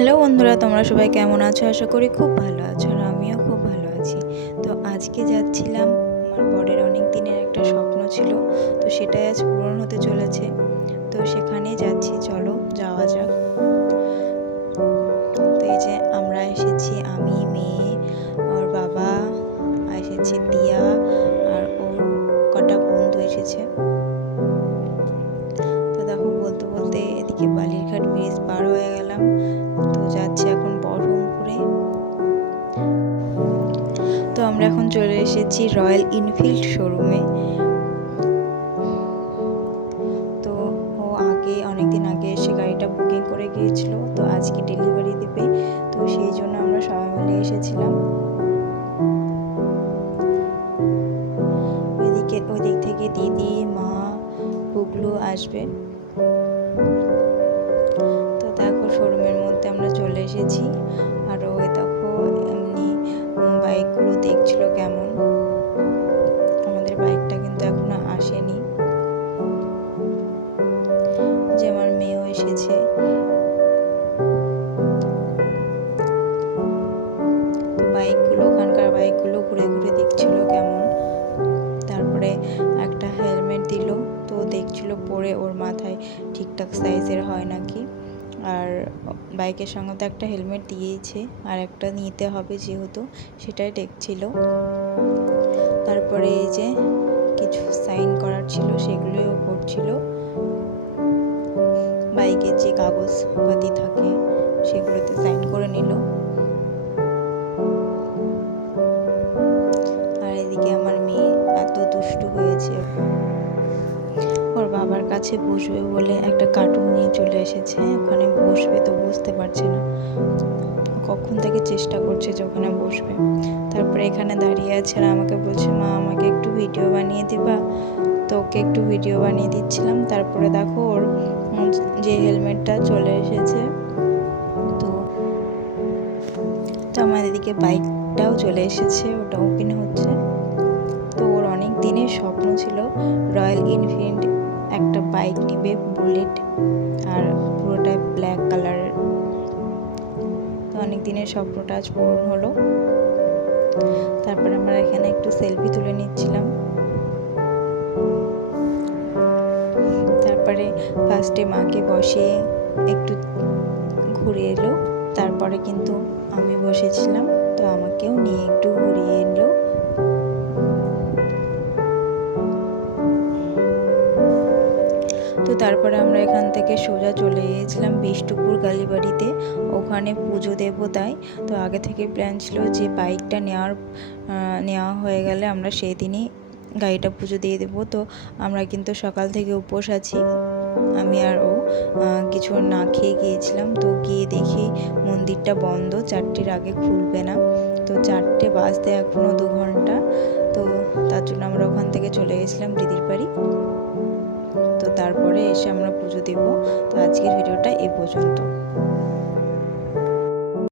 Hello বন্ধুরা, তোমরা সবাই কেমন আছো? আশা করি খুব ভালো আছো, আর আমিও খুব ভালো আছি। তো আজকে যাচ্ছিলাম, আমার বরের অনেক দিনের একটা স্বপ্ন ছিল, তো সেটাই আজ পূরণ হতে চলেছে। তো সেখানেই যাচ্ছি, চলো যাওয়া যাক। তো এই যে আমরা এসেছি, আমি, মেয়ে, ওর বাবা এসেছে, দিয়া আর ওর কটা বন্ধু এসেছে। তো দেখো, বলতে বলতে এদিকে বালিরঘাট ব্রিজ পার হয়ে গেলাম। তো যাচ্ছি এখন বহরমপুরে। তো আমরা এখন চলে এসেছি রয়্যাল এনফিল্ড শোরুমে। তো ও অনেকদিন আগে এসে গাড়িটা বুকিং করে গিয়েছিল, তো আজকে ডেলিভারি দেবে, তো সেই জন্য আমরা সবাই মিলে এসেছিলাম। ওই দিক থেকে দিদি, মা, পুগলু আসবে। তো দেখো, শোরুমের মধ্যে আমরা চলে এসেছি। আর ওই দেখো, এমনি বাইকগুলো দেখছিল কেমন। আমাদের বাইকটা কিন্তু এখনো আসেনি। যে আমার মেয়েও এসেছে। ওখানকার বাইকগুলো ঘুরে ঘুরে দেখছিল কেমন। তারপরে একটা হেলমেট দিল, তো দেখছিল পরে ওর মাথায় ঠিকঠাক সাইজের হয় নাকি। আর বাইকের সঙ্গে তো একটা হেলমেট দিয়েছে, আর একটা নিতে হবে যেহেতু, সেটাই দেখছিল। তারপরে এই যে কিছু সাইন করার ছিল, সেগুলোও করছিল। বাইকের যে কাগজপাতি থাকে সেগুলোতে সাইন করে নিল। আর এদিকে আমার মেয়ে এত দুষ্টু হয়েছে, ওর বাবার কাছে বসবে বলে একটা কার্টুন নিয়ে চলে এসেছে। ওখানে বসবে, তো বসতে পারছে না, কখন থেকে চেষ্টা করছে যে ওখানে বসবে। তারপরে এখানে দাঁড়িয়ে আছে আর আমাকে বলছে, মা আমাকে একটু ভিডিও বানিয়ে দিবা। তো ওকে একটু ভিডিও বানিয়ে দিচ্ছিলাম। তারপরে দেখো, ওর যে হেলমেটটা চলে এসেছে। তো আমাদের এদিকে বাইকটাও চলে এসেছে, ওটা ওপেন হচ্ছে। তো ওর অনেক দিনের স্বপ্ন ছিল রয়্যাল এনফিল্ড একটা বাইক নিবে, বুলেট, আর পুরোটাই ব্ল্যাক কালারের। তো অনেক দিনের স্বপ্নটা আজ পূরণ হলো। তারপরে আমরা এখানে একটু সেলফি তুলে নিচ্ছিলাম। তারপরে ফার্স্টে মাকে বসিয়ে একটু ঘুরে এলো। তারপরে কিন্তু আমি বসেছিলাম, তো আমাকেও নিয়ে একটু ঘুরিয়ে এলো। তো তারপরে আমরা এখান থেকে সোজা চলে গিয়েছিলাম বিষ্ণুপুর কালীবাড়িতে, ওখানে পুজো দেব। তাই তো আগে থেকে প্ল্যান ছিল যে বাইকটা নেওয়া হয়ে গেলে আমরা সেই দিনই গাড়িটা পুজো দিয়ে দেবো। তো আমরা কিন্তু সকাল থেকে উপোস আছি, আমি আর ও কিছু না খেয়ে গিয়েছিলাম। তো গিয়ে দেখি মন্দিরটা বন্ধ, 4টের আগে খুলবে না। তো 4টে বাজতে এখনও 2 ঘন্টা। তো তার জন্য আমরা ওখান থেকে চলে গেছিলাম দিদির বাড়ি। তো তারপরে এসে আমরা পুজো দেব। তো আজকের ভিডিওটা এই পর্যন্ত।